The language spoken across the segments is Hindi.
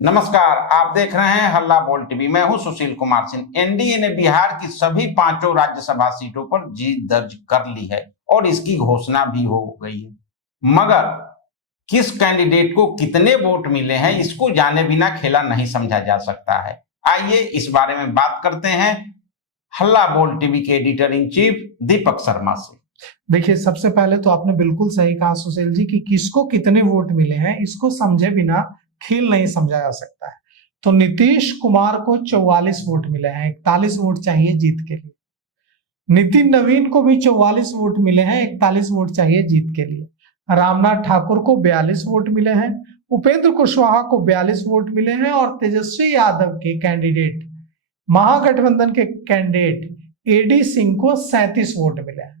नमस्कार, आप देख रहे हैं हल्ला बोल टीवी। मैं हूं सुशील कुमार सिंह। एनडीए ने बिहार की सभी 5 राज्यसभा सीटों पर जीत दर्ज कर ली है और इसकी घोषणा भी हो गई है। मगर किस कैंडिडेट को कितने वोट मिले हैं, इसको जाने बिना खेला नहीं समझा जा सकता है। आइए इस बारे में बात करते हैं हल्ला बोल टीवी के editor in chief Deepak Sharma से। देखिए, सबसे पहले तो आपने बिल्कुल सही कहा सुशील जी कि किसको कितने वोट मिले हैं, इसको समझे बिना खेल नहीं समझा जा सकता है। तो नीतीश कुमार को 44 वोट मिले हैं, 41 वोट चाहिए जीत के लिए। नितिन नवीन को भी 44 वोट मिले हैं, 41 वोट चाहिए जीत के लिए। रामनाथ ठाकुर को 42 वोट मिले हैं, उपेंद्र कुशवाहा को 42 वोट मिले हैं और तेजस्वी यादव के कैंडिडेट, महागठबंधन के कैंडिडेट एडी सिंह को 37 वोट मिले हैं।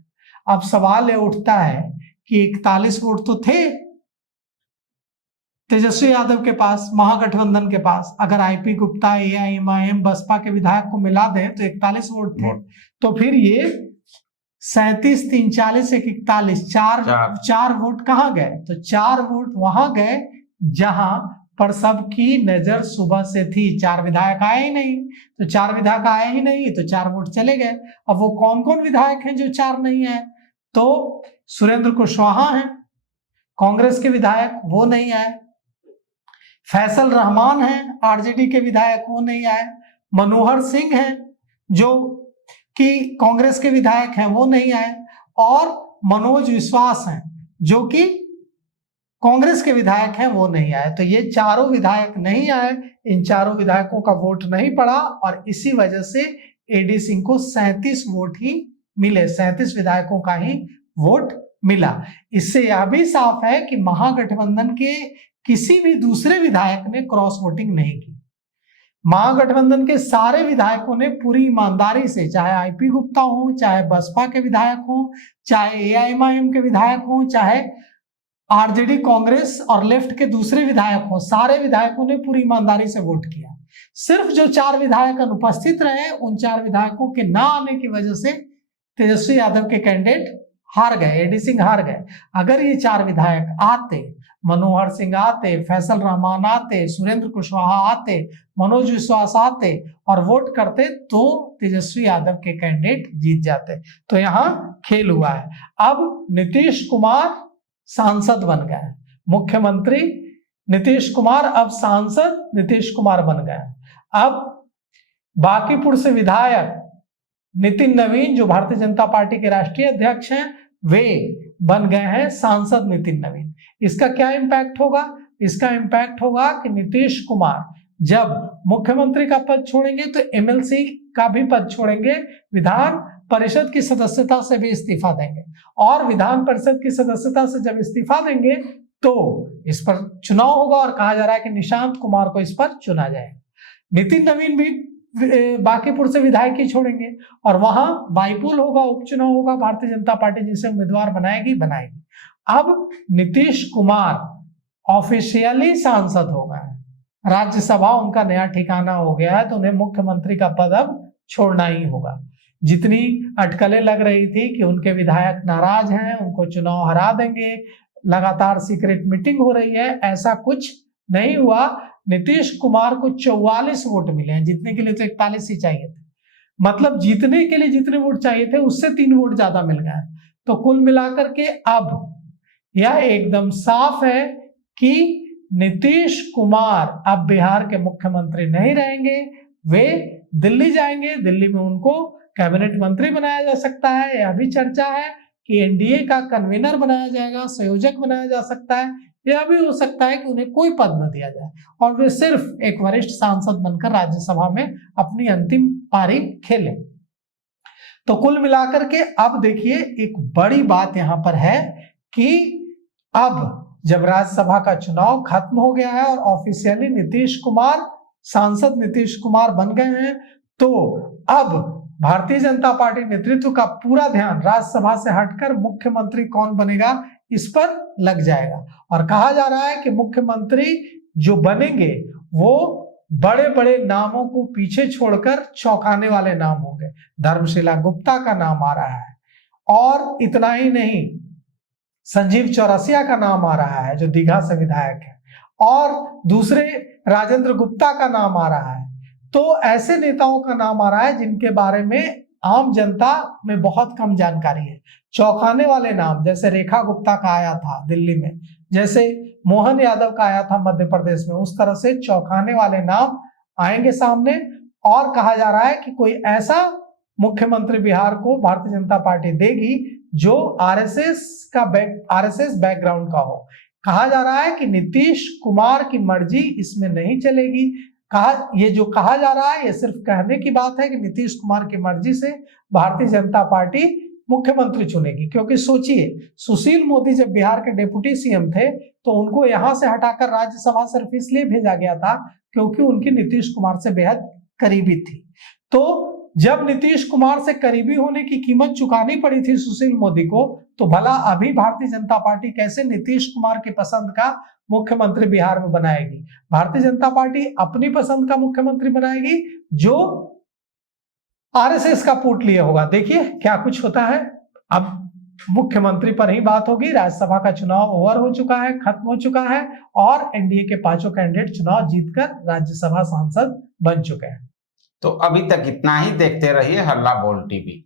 अब सवाल ये उठता है कि 41 वोट तो थे तेजस्वी यादव के पास, महागठबंधन के पास। अगर आईपी गुप्ता, एआईएमआईएम, बसपा के विधायक को मिला दें तो 41 वोट थे। तो फिर ये 37, 3, 40, 41, 4 वोट कहाँ गए? तो 4 वोट वहां गए जहां पर सबकी नजर सुबह से थी। 4 विधायक आए ही नहीं, तो 4 विधायक आए ही नहीं तो 4 वोट चले गए। अब वो कौन कौन विधायक हैं जो 4 नहीं आए? तो सुरेंद्र कुशवाहा हैं, कांग्रेस के विधायक, वो नहीं आए। फैसल रहमान हैं, आरजेडी के विधायक, वो नहीं आए। मनोहर सिंह हैं जो कि कांग्रेस के विधायक हैं, वो नहीं आए। और मनोज विश्वास हैं जो कि कांग्रेस के विधायक हैं, वो नहीं आए। तो ये चारों विधायक नहीं आए, इन चारों विधायकों का वोट नहीं पड़ा और इसी वजह से एडी सिंह को 37 वोट ही मिले, 37 विधायकों का ही वोट मिला। इससे यह भी साफ है कि महागठबंधन के किसी भी दूसरे विधायक ने क्रॉस वोटिंग नहीं की। महागठबंधन के सारे विधायकों ने पूरी ईमानदारी से, चाहे आईपी गुप्ता हो, चाहे बसपा के विधायक हो, चाहे एआईएमआईएम के विधायक हो, चाहे आरजेडी, कांग्रेस और लेफ्ट के दूसरे विधायक हो, सारे विधायकों ने पूरी ईमानदारी से वोट किया। सिर्फ जो 4 विधायक अनुपस्थित रहे, उन 4 विधायकों के ना आने की वजह से तेजस्वी यादव के कैंडिडेट हार गए, एडी सिंह हार गए। अगर ये 4 विधायक आते, मनोहर सिंह आते, फैसल रहमान आते, सुरेंद्र कुशवाहा आते, मनोज विश्वास आते और वोट करते तो तेजस्वी यादव के कैंडिडेट जीत जाते। तो यहाँ खेल हुआ है। अब नीतीश कुमार सांसद बन गए, मुख्यमंत्री नीतीश कुमार अब सांसद नीतीश कुमार बन गए। अब बांकीपुर से विधायक नितिन नवीन, जो भारतीय जनता पार्टी के राष्ट्रीय अध्यक्ष हैं, वे बन गए हैं सांसद नितिन नवीन। इसका क्या इम्पैक्ट होगा? इसका इम्पैक्ट होगा कि नीतीश कुमार जब मुख्यमंत्री का पद छोड़ेंगे तो एमएलसी का भी पद छोड़ेंगे, विधान परिषद की सदस्यता से भी इस्तीफा देंगे और विधान परिषद की सदस्यता से जब इस्तीफा देंगे तो इस पर चुनाव होगा और कहा जा रहा है कि निशांत कुमार को इस पर चुना जाएगा। नितिन नवीन भी बांकीपुर से विधायक ही छोड़ेंगे और वहां बाईपुल होगा, उपचुनाव होगा, भारतीय जनता पार्टी जिसे उम्मीदवार बनाएगी। अब नीतीश कुमार ऑफिशियली सांसद हो गए, राज्यसभा उनका नया ठिकाना हो गया है, तो उन्हें मुख्यमंत्री का पद अब छोड़ना ही होगा। जितनी अटकलें लग रही थी कि उनके विधायक नाराज हैं, उनको चुनाव हरा देंगे, लगातार सीक्रेट मीटिंग हो रही है, ऐसा कुछ नहीं हुआ। नीतीश कुमार को 44 वोट मिले हैं, जीतने के लिए तो 41 ही चाहिए थे। मतलब जीतने के लिए जितने वोट चाहिए थे उससे 3 वोट ज्यादा मिल गए। तो कुल मिलाकर के अब यह एकदम साफ है कि नीतीश कुमार अब बिहार के मुख्यमंत्री नहीं रहेंगे, वे दिल्ली जाएंगे। दिल्ली में उनको कैबिनेट मंत्री बनाया जा सकता है। यह भी चर्चा है कि एनडीए का कन्वीनर बनाया जाएगा, संयोजक बनाया जा सकता है। यह भी हो सकता है कि उन्हें कोई पद न दिया जाए और वे सिर्फ एक वरिष्ठ सांसद बनकर राज्यसभा में अपनी अंतिम पारी खेलें। तो कुल मिलाकर के अब देखिए, एक बड़ी बात यहां पर है कि अब जब राज्यसभा का चुनाव खत्म हो गया है और ऑफिशियली नीतीश कुमार सांसद नीतीश कुमार बन गए हैं, तो अब भारतीय जनता पार्टी नेतृत्व का पूरा ध्यान राज्यसभा से हटकर मुख्यमंत्री कौन बनेगा इस पर लग जाएगा। और कहा जा रहा है कि मुख्यमंत्री जो बनेंगे वो बड़े बड़े नामों को पीछे छोड़कर चौंकाने वाले नाम होंगे। धर्मशिला गुप्ता का नाम आ रहा है और इतना ही नहीं, संजीव चौरसिया का नाम आ रहा है जो दीघा से विधायक है, और दूसरे राजेंद्र गुप्ता का नाम आ रहा है। तो ऐसे नेताओं का नाम आ रहा है जिनके बारे में आम जनता में बहुत कम जानकारी है। चौंकाने वाले नाम जैसे रेखा गुप्ता का आया था दिल्ली में, जैसे मोहन यादव का आया था मध्य प्रदेश में, उस तरह से चौंकाने वाले नाम आएंगे सामने। और कहा जा रहा है कि कोई ऐसा मुख्यमंत्री बिहार को भारतीय जनता पार्टी देगी जो आरएसएस बैकग्राउंड का हो। कहा जा रहा है कि नीतीश कुमार की मर्जी इसमें नहीं चलेगी। ये जो कहा जा रहा है ये सिर्फ कहने की बात है कि नीतीश कुमार की मर्जी से भारतीय जनता पार्टी मुख्यमंत्री चुनेगी। क्योंकि सोचिए, सुशील मोदी जब बिहार के डिप्टी सीएम थे तो उनको यहां से हटाकर राज्यसभा सिर्फ इसलिए भेजा गया था क्योंकि उनकी नीतीश कुमार से बेहद करीबी थी। तो जब नीतीश कुमार से करीबी होने की कीमत चुकानी पड़ी थी सुशील मोदी को, तो भला अभी भारतीय जनता पार्टी कैसे नीतीश कुमार की पसंद का मुख्यमंत्री बिहार में बनाएगी? भारतीय जनता पार्टी अपनी पसंद का मुख्यमंत्री बनाएगी जो आरएसएस का पुट लिए होगा। देखिए क्या कुछ होता है। अब मुख्यमंत्री पर ही बात होगी। राज्यसभा का चुनाव ओवर हो चुका है, खत्म हो चुका है और एनडीए के पांचों कैंडिडेट चुनाव जीतकर राज्यसभा सांसद बन चुके हैं। तो अभी तक इतना ही। देखते रहिए हल्ला बोल टीवी।